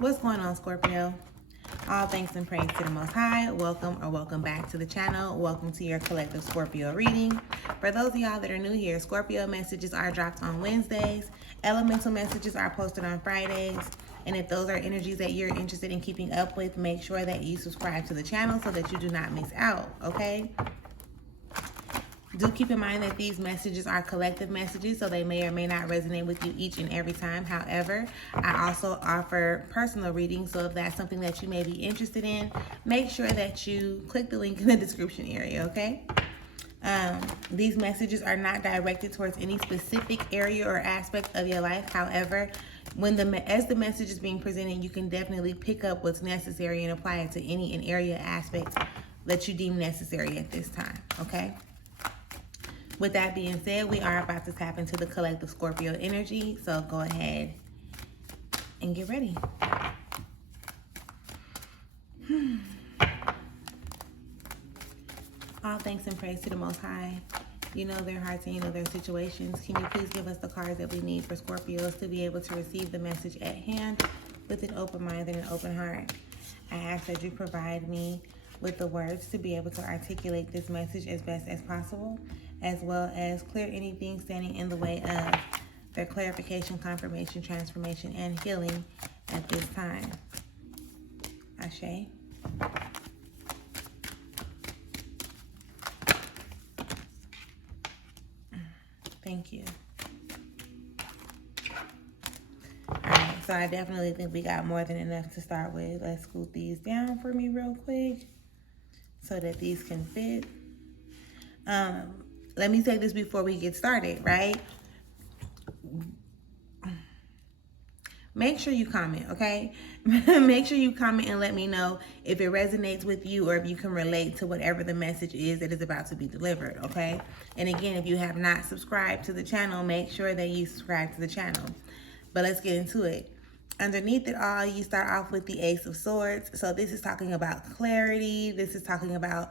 What's going on, Scorpio? All thanks and praise to the Most High. Welcome back to the channel. Welcome to your collective Scorpio reading. For those of y'all that are new here, Scorpio messages are dropped on Wednesdays. Elemental messages are posted on Fridays. And if those are energies that you're interested in keeping up with, make sure that you subscribe to the channel so that you do not miss out, okay? Do keep in mind that these messages are collective messages, so they may or may not resonate with you each and every time. However, I also offer personal readings, so if that's something that you may be interested in, make sure that you click the link in the description area, okay? These messages are not directed towards any specific area or aspect of your life. However, as the message is being presented, you can definitely pick up what's necessary and apply it to any and area aspect that you deem necessary at this time, okay? With that being said, we are about to tap into the collective Scorpio energy. So go ahead and get ready. All thanks and praise to the Most High. You know their hearts and you know their situations. Can you please give us the cards that we need for Scorpios to be able to receive the message at hand with an open mind and an open heart? I ask that you provide me with the words to be able to articulate this message as best as possible, as well as clear anything standing in the way of their clarification, confirmation, transformation, and healing at this time. Ashe. Thank you. Alright, so I definitely think we got more than enough to start with. Let's scoot these down for me real quick so that these can fit. Let me say this before we get started, right? Make sure you comment, okay? Make sure you comment and let me know if it resonates with you or if you can relate to whatever the message is that is about to be delivered, okay? And again, if you have not subscribed to the channel, make sure that you subscribe to the channel. But let's get into it. Underneath it all, you start off with the Ace of Swords. So this is talking about clarity. This is talking about,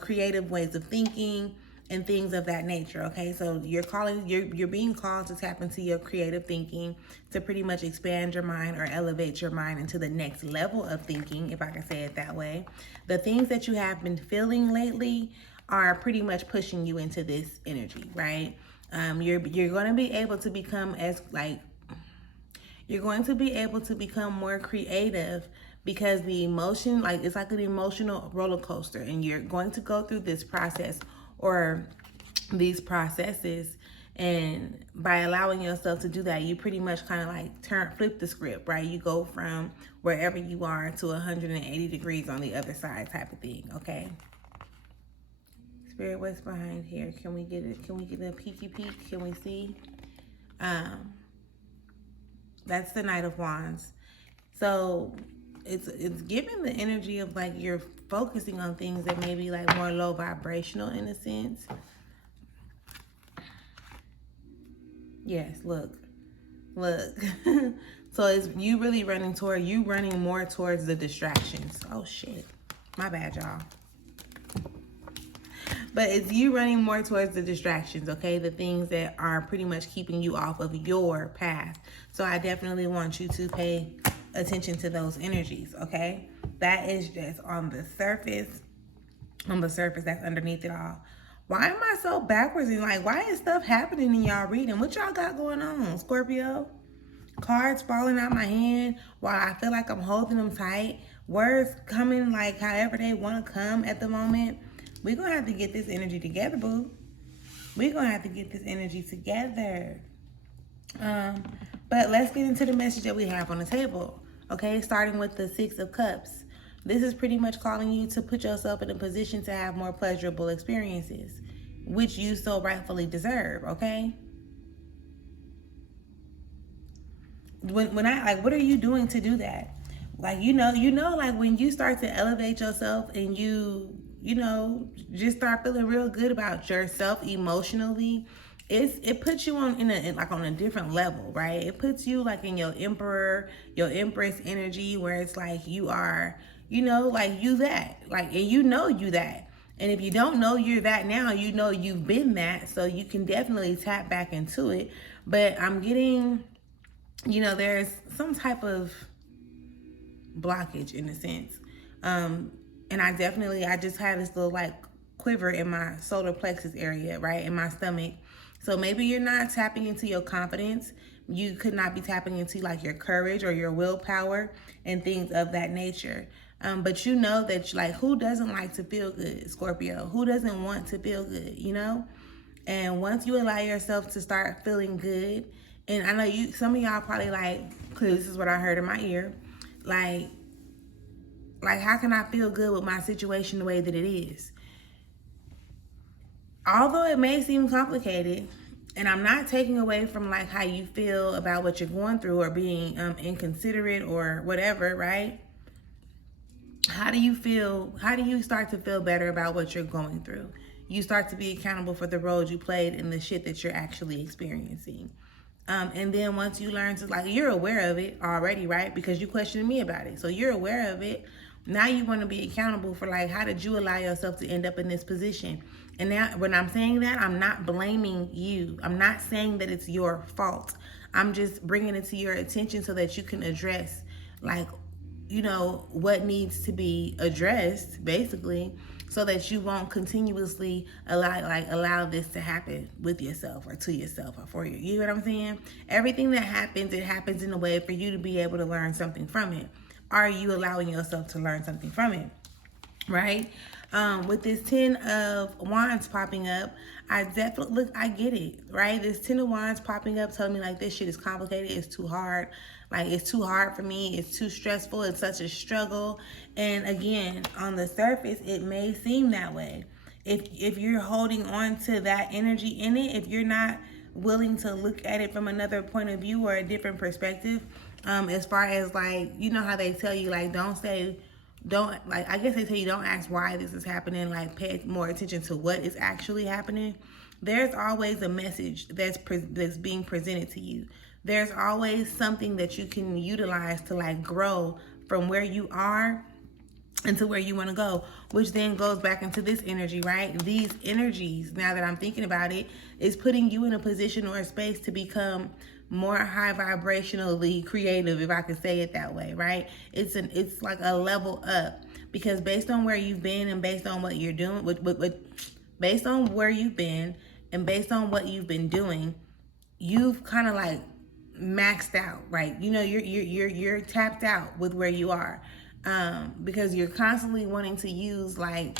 creative ways of thinking and things of that nature, okay? So you're being called to tap into your creative thinking to pretty much expand your mind or elevate your mind into the next level of thinking, if I can say it that way. The things that you have been feeling lately are pretty much pushing you into this energy, right? You're going to be able to become more creative because the emotion, it's like an emotional roller coaster, and you're going to go through this process or these processes, and by allowing yourself to do that, you pretty much kind of flip the script, right? You go from wherever you are to 180 degrees on the other side type of thing, okay? Spirit, what's behind here? Can we get a peeky peek? Can we see? That's the Knight of Wands. So it's giving the energy of you're focusing on things that may be more low vibrational in a sense. Yes, look. So it's you really running more towards the distractions. Oh shit, my bad, y'all. But it's you running more towards the distractions, okay? The things that are pretty much keeping you off of your path. So I definitely want you to pay attention to those energies, okay? That is just on the surface. That's underneath it all. Why am I so backwards? And why is stuff happening in y'all reading? What y'all got going on, Scorpio? Cards falling out my hand while I feel like I'm holding them tight. Words coming however they want to come at the moment. We're going to have to get this energy together, boo. We're going to have to get this energy together. But let's get into the message that we have on the table. Okay, starting with the Six of Cups. This is pretty much calling you to put yourself in a position to have more pleasurable experiences, which you so rightfully deserve, okay? When what are you doing to do that? When you start to elevate yourself and you just start feeling real good about yourself emotionally, it puts you on on a different level, right? It puts you in your empress energy, where it's you are, you that, and you that. And if you don't know you're that now, you've been that, so you can definitely tap back into it. But I'm getting, there's some type of blockage in a sense. And I just had this little like quiver in my solar plexus area, right, in my stomach. So maybe you're not tapping into your confidence. You could not be tapping into like your courage or your willpower and things of that nature. But you know that, like, who doesn't like to feel good, Scorpio? Who doesn't want to feel good, you know? And once you allow yourself to start feeling good, and I know some of y'all probably like, because this is what I heard in my ear, like how can I feel good with my situation the way that it is? Although it may seem complicated, and I'm not taking away from like how you feel about what you're going through or being inconsiderate or whatever, right? How do you start to feel better about what you're going through? You start to be accountable for the roles you played in the shit that you're actually experiencing. And then once you learn to, like, you're aware of it already, right? Because you questioned me about it. So you're aware of it. Now you want to be accountable for, like, how did you allow yourself to end up in this position? And now when I'm saying that, I'm not blaming you. I'm not saying that it's your fault. I'm just bringing it to your attention so that you can address, like, you know, what needs to be addressed, basically, so that you won't continuously allow this to happen with yourself or to yourself or for you. You know what I'm saying? Everything that happens, it happens in a way for you to be able to learn something from it. Are you allowing yourself to learn something from it? Right? With this 10 of Wands popping up, I get it, right? This 10 of Wands popping up telling me like this shit is complicated, it's too hard. Like, it's too hard for me, it's too stressful, it's such a struggle. And again, on the surface, it may seem that way. If you're holding on to that energy in it, if you're not willing to look at it from another point of view or a different perspective, as far as, like, you know how they tell you, like, I guess they tell you don't ask why this is happening, like, pay more attention to what is actually happening. There's always a message that's being presented to you. There's always something that you can utilize to, like, grow from where you are into where you want to go, which then goes back into this energy, right? These energies, now that I'm thinking about it, is putting you in a position or a space to become more high vibrationally creative, if I could say it that way, right? It's like a level up, because based on where you've been and based on what you're doing, based on where you've been and based on what you've been doing, you've kind of like maxed out, right? You know, you're tapped out with where you are, because you're constantly wanting to use like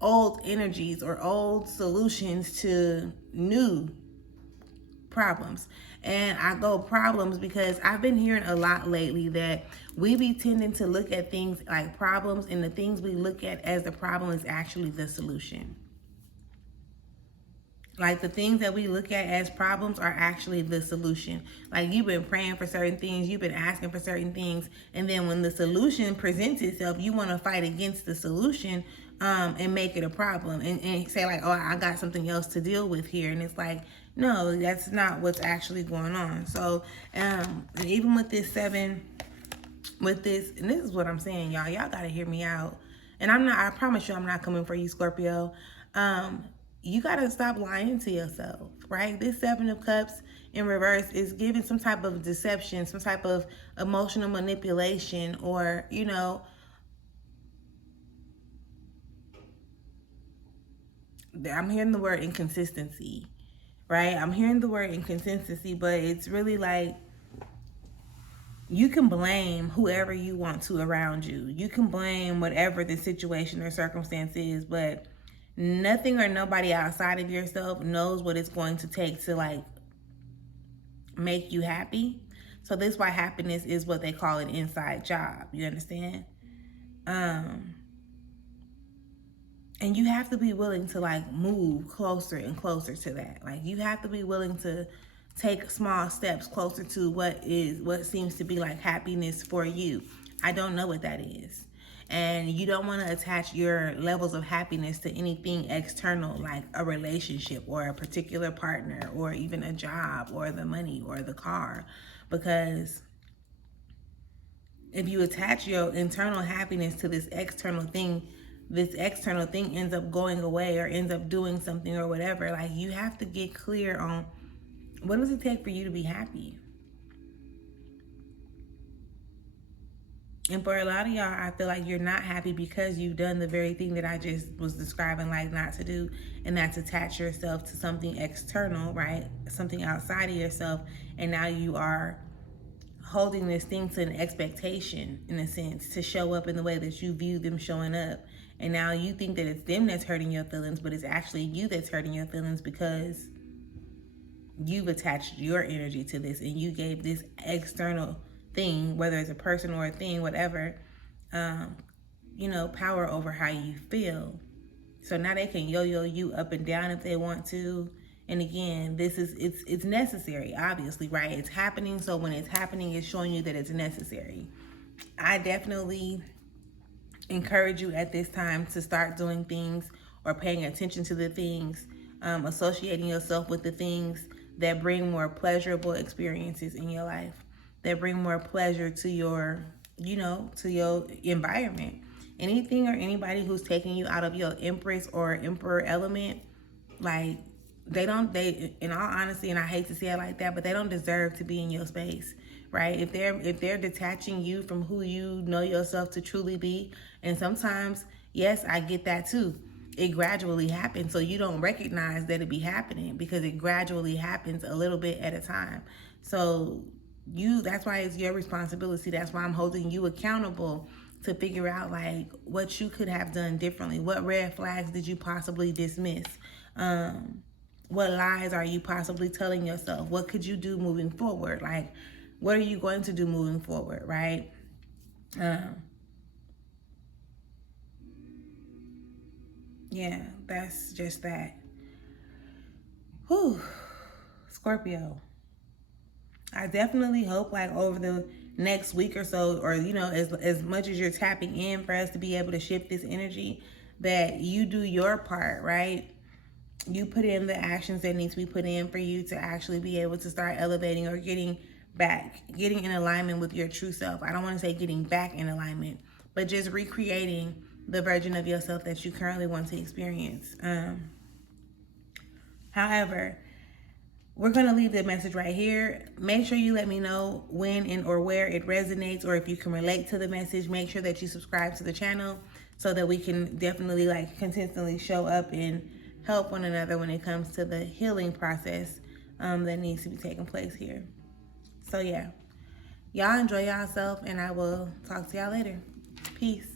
old energies or old solutions to new problems. And I go problems because I've been hearing a lot lately that we be tending to look at things like problems, and the things we look at as the problem is actually the solution. Like, the things that we look at as problems are actually the solution. Like, you've been praying for certain things, you've been asking for certain things, and then when the solution presents itself, you want to fight against the solution, and make it a problem and say like, oh, I got something else to deal with here. And it's like, no, that's not what's actually going on. So, and even with this 7, with this, and this is what I'm saying, y'all got to hear me out. And I promise you, I'm not coming for you, Scorpio. You got to stop lying to yourself, right? This 7 of Cups in reverse is giving some type of deception, some type of emotional manipulation, or, you know, I'm hearing the word inconsistency, right? I'm hearing the word inconsistency, but it's really like, you can blame whoever you want to around you. You can blame whatever the situation or circumstance is, but nothing or nobody outside of yourself knows what it's going to take to like make you happy. So this is why happiness is what they call an inside job. You understand? And you have to be willing to like move closer and closer to that. Like, you have to be willing to take small steps closer to what seems to be like happiness for you. I don't know what that is. And you don't want to attach your levels of happiness to anything external, like a relationship or a particular partner or even a job or the money or the car. Because if you attach your internal happiness to this external thing ends up going away or ends up doing something or whatever. Like, you have to get clear on, what does it take for you to be happy? And for a lot of y'all, I feel like you're not happy because you've done the very thing that I just was describing, like not to do, and that's attach yourself to something external, right? Something outside of yourself. And now you are holding this thing to an expectation, in a sense, to show up in the way that you view them showing up. And now you think that it's them that's hurting your feelings, but it's actually you that's hurting your feelings because you've attached your energy to this and you gave this external thing, whether it's a person or a thing, whatever, power over how you feel. So now they can yo-yo you up and down if they want to. And again, it's necessary, obviously, right? It's happening. So when it's happening, it's showing you that it's necessary. I definitely encourage you at this time to start doing things or paying attention to the things, associating yourself with the things that bring more pleasurable experiences in your life, that bring more pleasure to your, to your environment. Anything or anybody who's taking you out of your Empress or Emperor element, like they in all honesty, and I hate to say it like that, but they don't deserve to be in your space, right? If they're detaching you from who you know yourself to truly be, and sometimes, yes, I get that too. It gradually happens, so you don't recognize that it be happening because it gradually happens a little bit at a time. So that's why it's your responsibility. That's why I'm holding you accountable to figure out like what you could have done differently. What red flags did you possibly dismiss? What lies are you possibly telling yourself? What could you do moving forward? Like, what are you going to do moving forward, right? Yeah, that's just that. Whew. Scorpio. I definitely hope like over the next week or so, or as much as you're tapping in for us to be able to shift this energy, that you do your part, right? You put in the actions that need to be put in for you to actually be able to start elevating or getting in alignment with your true self. I don't want to say getting back in alignment, but just recreating the version of yourself that you currently want to experience. However, we're going to leave the message right here. Make sure you let me know when and or where it resonates, or if you can relate to the message. Make sure that you subscribe to the channel so that we can definitely like consistently show up and help one another when it comes to the healing process that needs to be taking place here. So yeah, y'all enjoy yourself, and I will talk to y'all later. Peace.